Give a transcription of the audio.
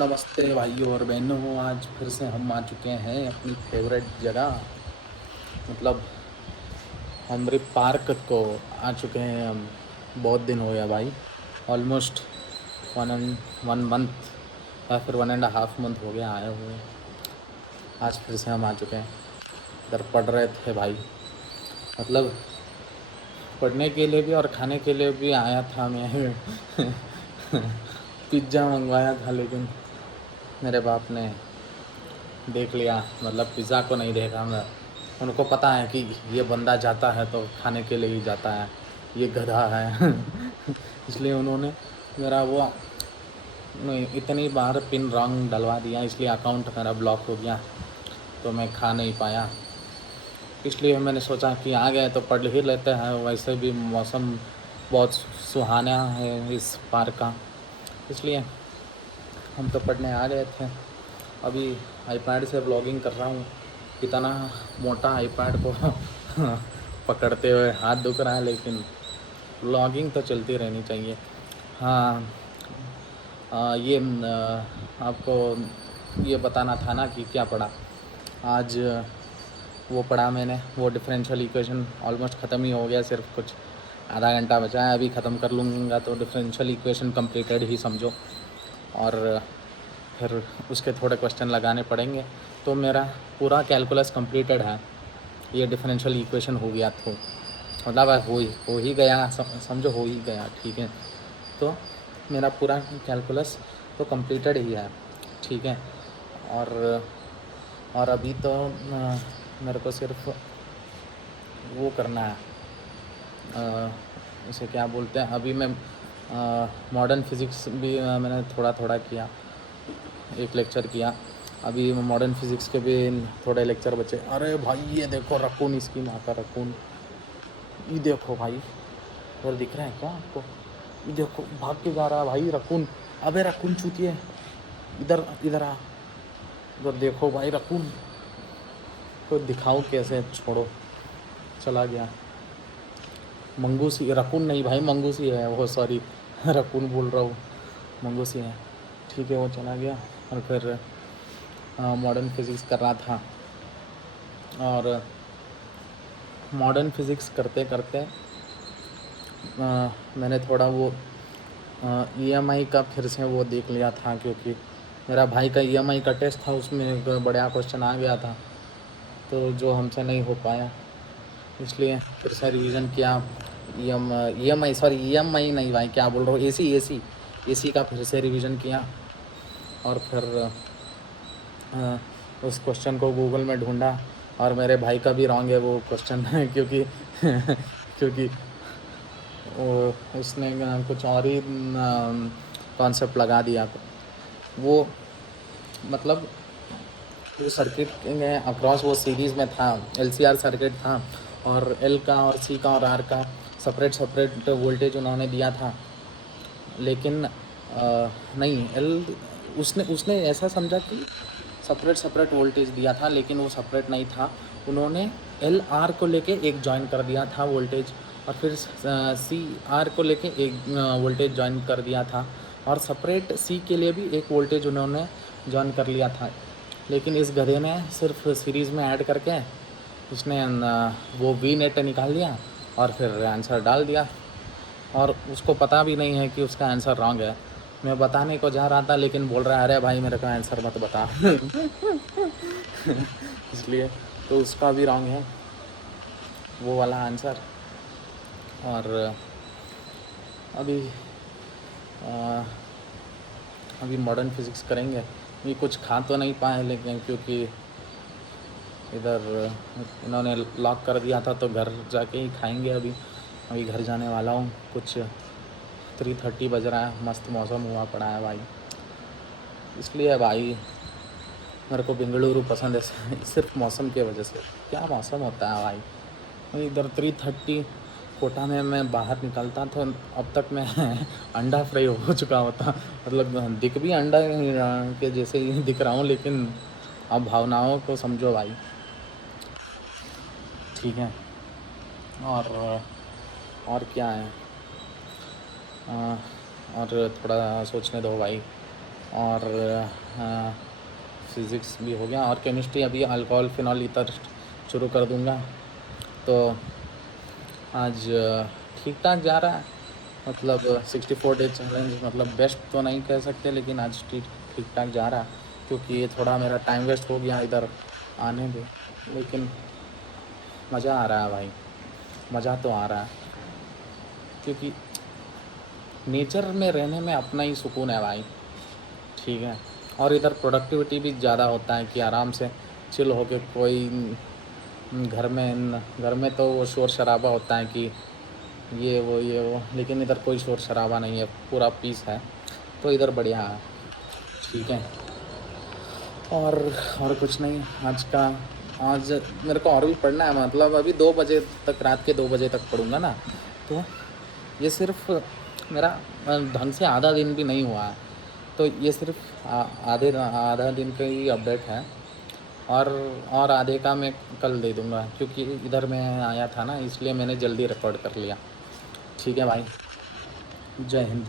नमस्ते भाइयों और बहनों। आज फिर से हम आ चुके हैं अपनी फेवरेट जगह, मतलब हमरे पार्क को आ चुके हैं हम। बहुत दिन हो गया भाई, ऑलमोस्ट वन मंथ या फिर 1.5 मंथ हो गया आए हुए। आज फिर से हम आ चुके हैं। इधर पढ़ रहे थे भाई, मतलब पढ़ने के लिए भी और खाने के लिए भी आया था मैं। पिज़्ज़ा मंगवाया था, लेकिन मेरे बाप ने देख लिया, मतलब पिज़्ज़ा को नहीं देखा मैं। उनको पता है कि ये बंदा जाता है तो खाने के लिए ही जाता है, ये गधा है। इसलिए उन्होंने मेरा वो इतनी बार पिन रॉन्ग डलवा दिया, इसलिए अकाउंट मेरा ब्लॉक हो गया, तो मैं खा नहीं पाया। इसलिए मैंने सोचा कि आ गए तो पढ़ ही लेते हैं। वैसे भी मौसम बहुत सुहाना है इस पार्क का, इसलिए हम तो पढ़ने आ गए थे। अभी आईपैड से व्लॉगिंग कर रहा हूँ। इतना मोटा आईपैड को पकड़ते हुए हाथ दुख रहा है, लेकिन व्लॉगिंग तो चलती रहनी चाहिए। हाँ, आपको ये बताना था ना कि क्या पढ़ा आज। वो पढ़ा मैंने, वो डिफरेंशियल इक्वेशन ऑलमोस्ट ख़त्म ही हो गया, सिर्फ कुछ आधा घंटा बचा है, अभी ख़त्म कर लूँगा तो डिफरेंशियल इक्वेशन कंप्लीटेड ही समझो। और फिर उसके थोड़े क्वेश्चन लगाने पड़ेंगे, तो मेरा पूरा कैलकुलस कंप्लीटेड है। ये डिफरेंशियल इक्वेशन हो गया, तो मतलब हो ही गया, समझो हो ही गया, ठीक है। तो मेरा पूरा कैलकुलस तो कंप्लीटेड ही है, ठीक है। और अभी तो मेरे को सिर्फ वो करना है, उसे क्या बोलते हैं, अभी मैं मॉडर्न फिज़िक्स भी मैंने थोड़ा थोड़ा किया, एक लेक्चर किया। अभी मॉडर्न फिज़िक्स के भी थोड़े लेक्चर बचे। अरे भाई ये देखो रकून, इसकी माँ का रकून, ये देखो भाई, इधर दिख रहा है क्या आपको? ये देखो भाग के जा रहा है भाई रकून। अबे रकून चूतिए, इधर इधर आ, इधर देखो भाई रकून को दिखाओ कैसे, छोड़ो, चला गया। मंगूसी, रकून नहीं भाई, मंगूसी है वो, सॉरी रकून बोल रहा हूँ, मंगूसी है, ठीक है। वो चला गया। और फिर मॉडर्न फिज़िक्स कर रहा था, और मॉडर्न फिज़िक्स करते करते मैंने थोड़ा वो EMI का फिर से वो देख लिया था, क्योंकि मेरा भाई का EMI का टेस्ट था, उसमें एक बढ़िया क्वेश्चन आ गया था, तो जो हमसे नहीं हो पाया, इसलिए फिर से रिवीजन किया। EMI नहीं भाई, क्या बोल रहा हूँ, AC का फिर से रिवीजन किया। और फिर उस क्वेश्चन को गूगल में ढूंढा, और मेरे भाई का भी रॉन्ग है वो क्वेश्चन। क्योंकि क्योंकि वो उसने कुछ और ही कॉन्सेप्ट लगा दिया। वो मतलब वो सर्किट में अक्रॉस वो सीरीज़ में था, LCR सर्किट था, और L का और C का और R का सेपरेट वोल्टेज उन्होंने दिया था, लेकिन नहीं, उसने ऐसा समझा कि सेपरेट वोल्टेज दिया था, लेकिन वो सेपरेट नहीं था। उन्होंने LR को लेके एक जॉइन कर दिया था वोल्टेज, और फिर CR को लेके एक वोल्टेज जॉइन कर दिया था, और सेपरेट C के लिए भी एक वोल्टेज उन्होंने जॉइन कर लिया था। लेकिन इस गधे ने सिर्फ सीरीज़ में ऐड करके उसने वो V नेट निकाल दिया और फिर आंसर डाल दिया, और उसको पता भी नहीं है कि उसका आंसर रॉन्ग है। मैं बताने को जा रहा था, लेकिन बोल रहा है अरे भाई मेरे को आंसर मत बता। इसलिए तो उसका भी रॉन्ग है वो वाला आंसर। और अभी मॉडर्न फिज़िक्स करेंगे। ये कुछ खा तो नहीं पाए, लेकिन क्योंकि इधर इन्होंने लॉक कर दिया था, तो घर जाके ही खाएंगे। अभी घर जाने वाला हूँ। कुछ 3:30 बज रहा है, मस्त मौसम हुआ पड़ा है भाई, इसलिए भाई मेरे को बेंगलुरु पसंद है, सिर्फ मौसम की वजह से। क्या मौसम होता है भाई। इधर 3:30 कोटा में मैं बाहर निकलता तो अब तक मैं अंडा फ्राई हो चुका होता, मतलब दिख भी अंडा के जैसे ही दिख रहा हूँ, लेकिन अब भावनाओं को समझो भाई, ठीक है। और क्या है, और थोड़ा सोचने दो भाई। और फिज़िक्स भी हो गया, और केमिस्ट्री अभी अल्कोहल फिनॉल ईथर शुरू कर दूँगा। तो आज ठीक ठाक जा रहा है, मतलब 64 डे चैलेंज, मतलब बेस्ट तो नहीं कह सकते, लेकिन आज ठीक ठीक ठाक जा रहा है, क्योंकि ये थोड़ा मेरा टाइम वेस्ट हो गया इधर आने में, लेकिन मज़ा आ रहा है भाई, मज़ा तो आ रहा है, क्योंकि नेचर में रहने में अपना ही सुकून है भाई। ठीक है, और इधर प्रोडक्टिविटी भी ज़्यादा होता है कि आराम से चिल होके कोई घर में तो वो शोर शराबा होता है कि ये वो, लेकिन इधर कोई शोर शराबा नहीं है, पूरा पीस है, तो इधर बढ़िया है। ठीक है, और कुछ नहीं आज का। आज मेरे को और भी पढ़ना है, मतलब अभी 2 बजे तक, रात के 2 बजे तक पढ़ूँगा ना, तो ये सिर्फ मेरा ढंग से आधा दिन भी नहीं हुआ है, तो ये सिर्फ आधा दिन का ही अपडेट है, और आधे का मैं कल दे दूँगा, क्योंकि इधर मैं आया था ना, इसलिए मैंने जल्दी रिकॉर्ड कर लिया। ठीक है भाई, जय हिंद।